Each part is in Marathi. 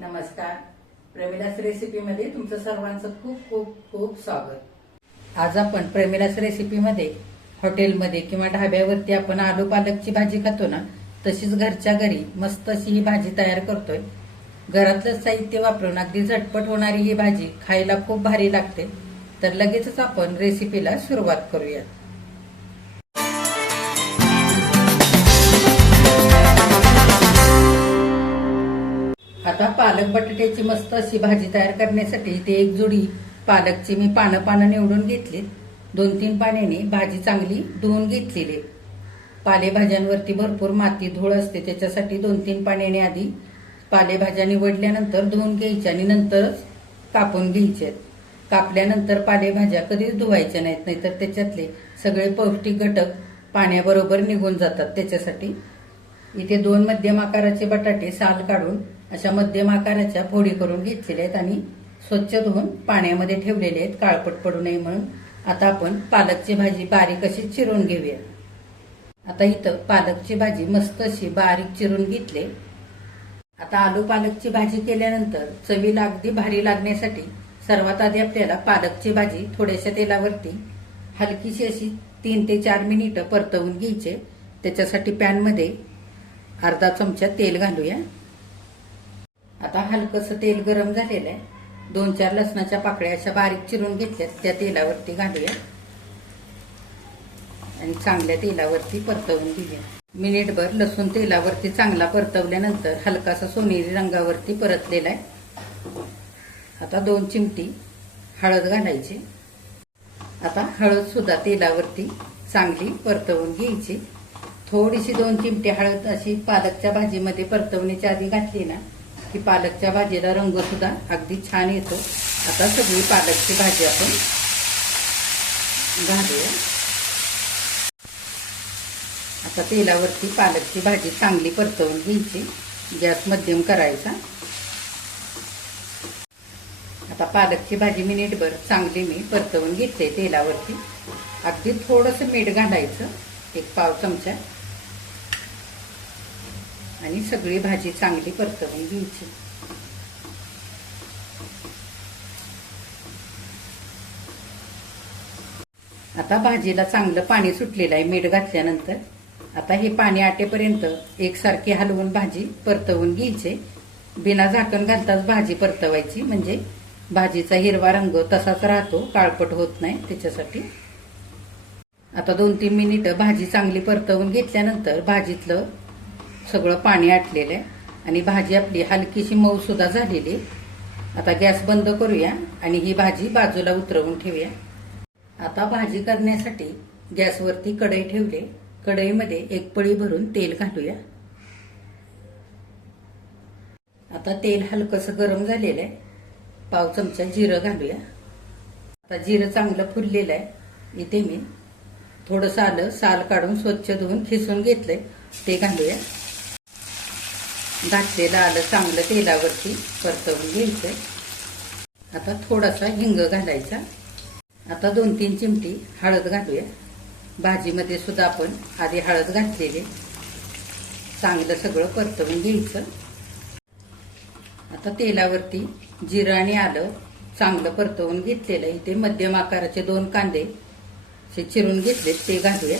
नमस्कार. प्रेमिलास रेसिपीमध्ये तुमचं सर्वांचं खूप खूप खूप स्वागत. आज आपण प्रेमिलास रेसिपीमध्ये हॉटेलमध्ये किंवा ढाब्यावरती आपण आलू पालकची भाजी खातो ना, तशीच घरच्या घरी मस्त अशी ही भाजी तयार करतोय. घरातलं साहित्य वापरून अगदी झटपट होणारी ही भाजी खायला खूप भारी लागते. तर लगेचच आपण रेसिपीला सुरुवात करूया. आता पालक बटाट्याची मस्त अशी भाजी तयार करण्यासाठी इथे एक जुडी पालकची मी पानं निवडून घेतली. 2-3 पाण्याने भाजी चांगली धुवून घेतलेली. पालेभाज्यांवरती भरपूर माती धूळ असते, त्याच्यासाठी 2-3 पाण्याने आधी पालेभाज्या निवडल्यानंतर धुवून घ्यायच्या आणि नंतरच कापून घ्यायच्या. कापल्यानंतर पालेभाज्या कधीच धुवायच्या नाहीत, नाहीतर त्याच्यातले सगळे पौष्टिक घटक पाण्याबरोबर निघून जातात. त्याच्यासाठी इथे 2 मध्यम आकाराचे बटाटे साल काढून अशा मध्यम आकाराच्या फोडी करून घेतलेल्या आहेत आणि स्वच्छ धुवून पाण्यामध्ये ठेवलेले आहेत, काळपट पडू नये म्हणून. आता आपण पालकची भाजी बारीक अशी चिरून घेऊया. आता इथं पालकची भाजी मस्त अशी बारीक चिरून घेतली. आता आलू पालकची भाजी केल्यानंतर चवीला अगदी भारी लागण्यासाठी सर्वात आधी आपल्याला पालकची भाजी थोड्याशा तेलावरती हलकीशी अशी 3 ते 4 मिनिटं परतवून घ्यायचे. त्याच्यासाठी पॅनमध्ये अर्धा चमचा तेल घालूया. आता हलकसं तेल गरम झालेलं आहे. 2-4 लसणाच्या पाकळ्या अशा बारीक चिरून घेतल्यात, त्या तेलावरती घालूया आणि चांगल्या तेलावरती परतवून घेऊया. मिनिटभर लसूण तेलावरती चांगला परतवल्यानंतर हलकासा सोनेरी रंगावरती परतलेला आहे. आता 2 चिमटी हळद घालायची. आता हळद सुद्धा तेलावरती चांगली परतवून घ्यायची. थोडीशी 2 चिमटे हळद अशी पालकच्या भाजीमध्ये परतवण्याच्या आधी घातली ना की पालकच्या भाजीला रंग सुद्धा अगदी छान येतो. आता सगळी पालकची भाजी आपण घालूया. आता तेलावरती पालकची भाजी चांगली परतवून घ्यायची. गॅस मध्यम करायचा. आता पालकची भाजी मिनिटभर चांगली मी परतवून घेतली तेलावरती. अगदी थोडंसं मीठ घालायचं, 1 पाव चमचा, आणि सगळी भाजी चांगली परतवून घ्यायची. आता भाजीला चांगलं पाणी सुटलेलं आहे मीठ घातल्यानंतर. आता हे पाणी आटेपर्यंत एकसारखी हलवून भाजी परतवून घ्यायची. बिना झाकण घालताच भाजी परतवायची, म्हणजे भाजीचा हिरवा रंग तसाच राहतो, काळपट होत नाही. त्याच्यासाठी आता 2-3 मिनिटं भाजी चांगली परतवून घेतल्यानंतर भाजीतलं सगळं पाणी आटलेलं आहे आणि भाजी आपली हलकीशी मऊ सुद्धा झालेली. आता गॅस बंद करूया आणि ही भाजी बाजूला उतरवून ठेवूया. आता भाजी करण्यासाठी गॅसवरती कढई ठेवले. कढईमध्ये 1 पळी भरून तेल घालूया. आता तेल हलकसं गरम झालेलं आहे. पाव चमचा जिरं घालूया. आता जिरं चांगलं फुललेलं आहे. इथे मी थोडंसं आलं साल काढून स्वच्छ धुवून खिसून घेतलंय, ते घालूया. घातलेलं आलं चांगलं तेलावरती परतवून घ्यायचं. आता थोडासा हिंग घालायचा. आता 2-3 चिमटी हळद घालूया. भाजीमध्ये सुद्धा आपण आधी हळद घातलेली. चांगलं सगळं परतवून घ्यायचं. आता तेलावरती जिरं आणि आलं चांगलं परतवून घेतलेलं. इथे मध्यम आकाराचे 2 कांदे चिरून घेतले, ते घालूया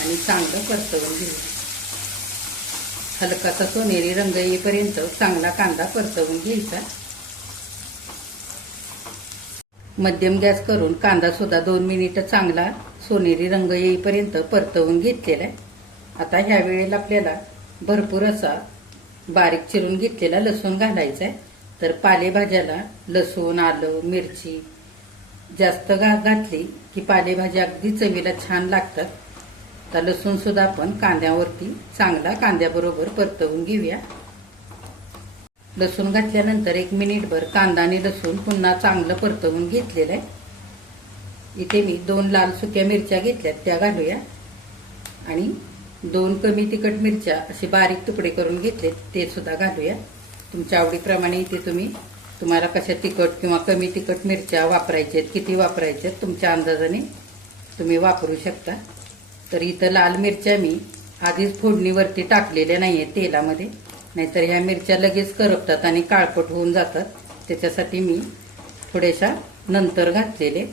आणि चांगलं परतवून घेऊया. हलकासा सोनेरी रंग येईपर्यंत चांगला कांदा परतवून घ्यायचा. मध्यम गॅस करून कांदा सुद्धा 2 मिनिटं चांगला सोनेरी रंग येईपर्यंत परतवून घेतलेला आहे. आता ह्या वेळेला आपल्याला भरपूर असा बारीक चिरून घेतलेला लसूण घालायचा आहे. तर पालेभाज्याला लसूण, आलं, मिरची जास्त घातली की पालेभाज्या अगदी चवीला छान लागतात. तर लसूण सुद्धा आपण कांद्यावरती चांगला कांद्याबरोबर परतवून घेऊया. लसूण घातल्यानंतर 1 मिनिटभर कांदा आणि लसूण पुन्हा चांगलं परतवून घेतलेलं आहे. इथे मी 2 लाल सुक्या मिरच्या घेतल्यात, त्या घालूया आणि 2 कमी तिखट मिरच्या असे बारीक तुकडे करून घेतलेत, ते सुद्धा घालूया. तुमच्या आवडीप्रमाणे इथे तुम्हाला कशा तिखट किंवा कमी तिखट मिरच्या वापरायच्या आहेत, किती वापरायच्या आहेत तुमच्या अंदाजाने तुम्ही वापरू शकता. तर इथं लाल मिरच्या मी आधीच फोडणीवरती टाकलेल्या नाहीये तेलामध्ये, नाहीतर ह्या मिरच्या लगेच करपतात आणि काळपट होऊन जातात. त्याच्यासाठी मी थोड्याशा नंतर घातलेले.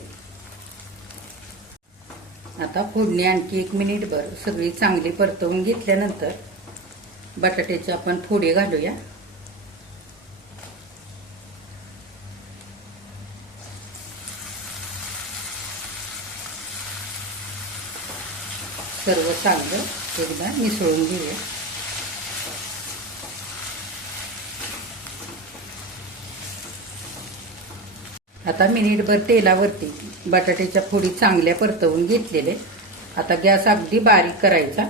आता फोडणी आणखी 1 मिनिटभर सगळी चांगली परतवून घेतल्यानंतर बटाट्याची आपण फोडी घालूया. सर्व चांगलं एकदा मिसळून घेऊया. आता मिनिटभर तेलावरती बटाट्याच्या फोडी चांगल्या परतवून घेतलेले. आता गॅस अगदी बारीक करायचा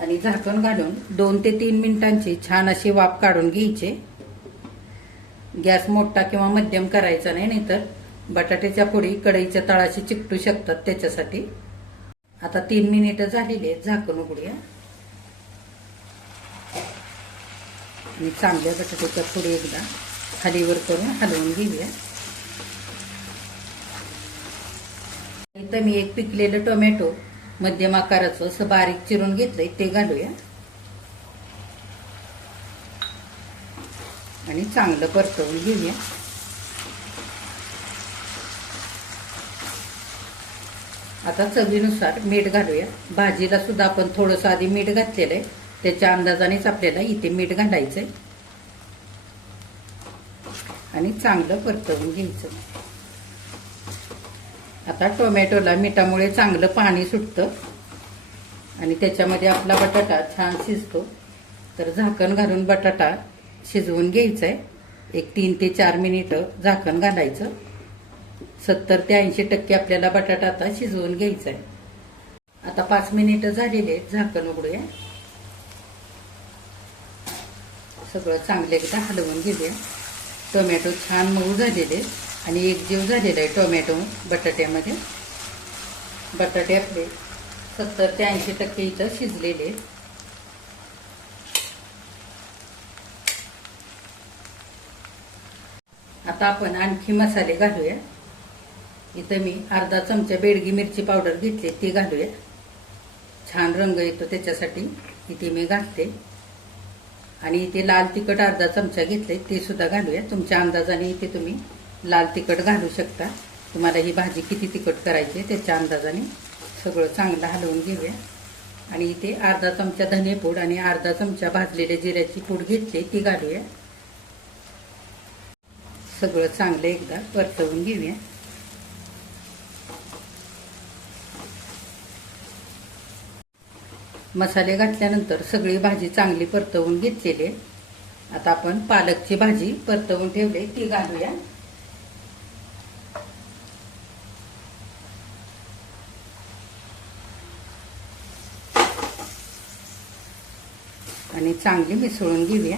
आणि झाकण घालून 2 ते 3 मिनिटांची छान अशी वाफ काढून घ्यायची. गॅस मोठा किंवा मध्यम करायचा नाही, नाहीतर बटाट्याच्या फोडी कढईच्या तळाशी चिकटू शकतात. त्याच्यासाठी आता 3 मिनिटं झालेली आहेत. झाकण उघडूया आणि चांगल्या बटाट्याच्या फोडी एकदा खालीवर करून हलवून घेऊया. इथं मी एक पिकलेलं टोमॅटो मध्यम आकाराचं असं बारीक चिरून घेतलंय, ते घालूया आणि चांगलं परतवून घेऊया. आता चवीनुसार मीठ घालूया. भाजीला सुद्धा आपण थोडंसं आधी मीठ घातलेलं आहे, त्याच्या अंदाजानेच आपल्याला इथे मीठ घालायचंय आणि चांगलं परतवून घ्यायचं. आता टोमॅटोला मिठामुळे चांगलं पाणी सुटतं आणि त्याच्यामध्ये आपला बटाटा छान शिजतो. तर झाकण घालून बटाटा शिजवून घ्यायचा आहे. एक 3 ते 4 मिनिटं झाकण घालायचं. 70 ते 80% आपल्याला बटाटा आता शिजवून घ्यायचा आहे. आता 5 मिनिटं झालेले आहेत. झाकण उघडूया. सगळं चांगलं एकदा हलवून घेऊया. टोमॅटो छान मऊ झालेले आणि एकजीव झालेला आहे टोमॅटो बटाट्यामध्ये. बटाटे आपले 70 ते 80% इथं शिजलेले. आता आपण आणखी मसाले घालूया. इथं मी अर्धा चमचा बेडगी मिरची पावडर घेतली, ती घालूया. छान रंग येतो त्याच्यासाठी इथे मी घालते. आणि इथे लाल तिखट अर्धा चमचा घेतले, ते सुद्धा घालूया. तुमच्या अंदाजाने इथे तुम्ही लाल तिखट घालू शकता. तुम्हाला ही भाजी किती तिखट करायची त्याच्या अंदाजाने. सगळं चांगलं हलवून घेऊया. आणि इथे अर्धा चमचा धनेपूड आणि अर्धा चमचा भाजलेल्या जिऱ्याची पूड घेतली, ती घालूया. सगळं चांगलं एकदा परतवून घेऊया. मसाले घातल्यानंतर सगळी भाजी चांगली परतवून घेतलेली. आता आपण पालकची भाजी परतवून ठेवली, ती घालूया. आणि चांगली मिसळून घेऊया.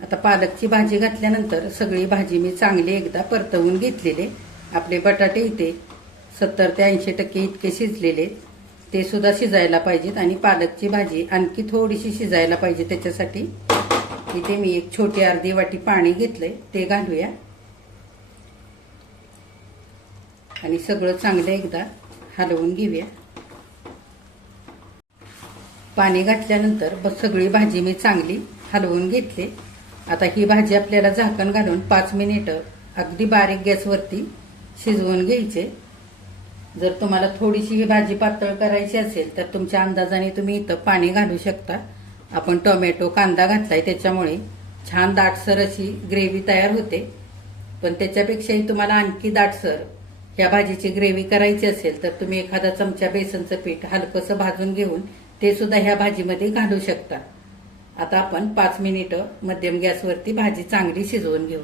आता पालकची भाजी घातल्यानंतर सगळी भाजी मी चांगली एकदा परतवून घेतलेले. आपले बटाटे इथे 70 ते 80% इतके शिजलेले, ते सुद्धा शिजायला पाहिजेत. आणि पालकची भाजी आणखी थोडीशी शिजायला पाहिजे, त्याच्यासाठी इथे मी एक छोटी अर्धी वाटी पाणी घेतलंय, ते घालूया. आणि सगळं चांगलं एकदा हलवून घेऊया. पाणी घातल्यानंतर सगळी भाजी मी चांगली हलवून घेतली. आता ही भाजी आपल्याला झाकण घालून 5 मिनिटं अगदी बारीक गॅसवरती शिजवून घ्यायचे. जर तुम्हाला थोडीशी ही भाजी पातळ करायची असेल तर तुमच्या अंदाजाने तुम्ही इथं पाणी घालू शकता. आपण टोमॅटो कांदा घातलाय त्याच्यामुळे छान दाटसर अशी ग्रेव्ही तयार होते. पण त्याच्यापेक्षाही तुम्हाला आणखी दाटसर या भाजीची ग्रेव्ही करायची असेल तर तुम्ही एखादा चमचा बेसनचं पीठ हलकंसं भाजून घेऊन ते सुद्धा ह्या भाजीमध्ये घालू शकता. आता आपण 5 मिनिटं मध्यम गॅसवरती भाजी चांगली शिजवून घेऊ.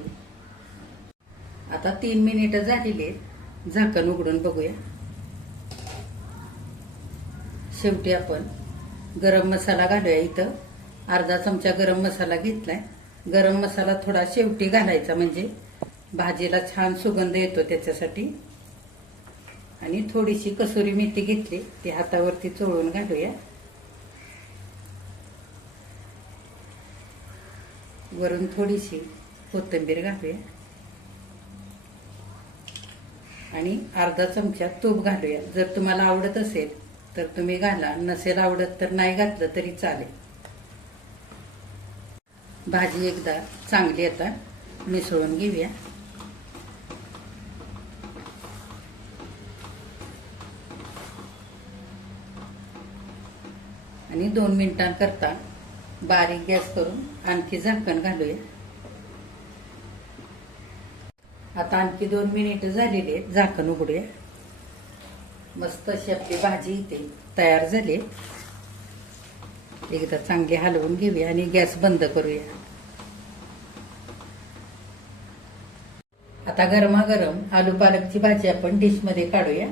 आता 3 मिनिटं झालेली. झाकण उघडून बघूया. शेवटी आपण गरम मसाला घालूया. इथं अर्धा चमचा गरम मसाला घेतलाय. गरम मसाला थोडा शेवटी घालायचा, म्हणजे भाजीला छान सुगंध येतो त्याच्यासाठी. आणि थोडीशी कसुरी मेथी घेतली, ती हातावरती चोळून घालूया. वरून थोडीशी कोथिंबीर घालूया आणि अर्धा चमचा तूप घालूया. जर तुम्हाला आवडत असेल तर तुम्ही घाला, नसेल आवडत तर नाही घातलं तरी चालेल. भाजी एकदा चांगली आता मिसळून घेऊया. आणि 2 मिनिटांकरता बारीक गॅस करून आणखी झाकण घालूया. आता आणखी 2 मिनिट झालेली आहेत. झाकण उघडूया. मस्त अशी आपली भाजी इथे तयार झाली. एकदा चांगली हलवून घेऊया आणि गॅस बंद करूया. आता गरमागरम आलू पालकची भाजी आपण डिशमध्ये काढूया.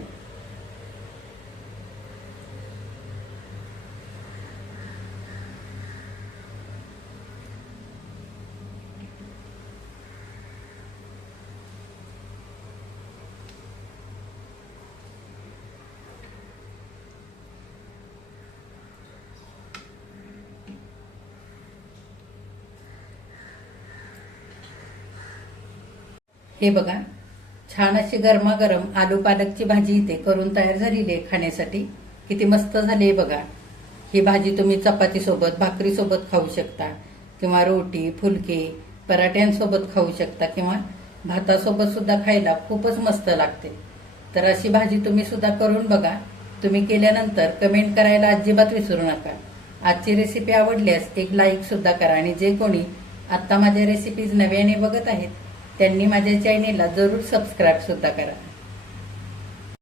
हे बघा, छान अशी गरमागरम आलू पालकची भाजी इथे करून तयार झालेली आहे खाण्यासाठी. किती मस्त झाली आहे बघा. ही भाजी तुम्ही चपातीसोबत, भाकरीसोबत खाऊ शकता किंवा रोटी, फुलके, पराठ्यांसोबत खाऊ शकता किंवा भातासोबत सुद्धा खायला खूपच मस्त लागते. तर अशी भाजी तुम्ही सुद्धा करून बघा. तुम्ही केल्यानंतर कमेंट करायला अजिबात विसरू नका. आजची रेसिपी आवडल्यास एक लाईक सुद्धा करा आणि जे कोणी आता माझ्या रेसिपीज नव्याने बघत आहेत त्यांनी माझ्या चॅनेलला जरूर सबस्क्राईब सुद्धा करा.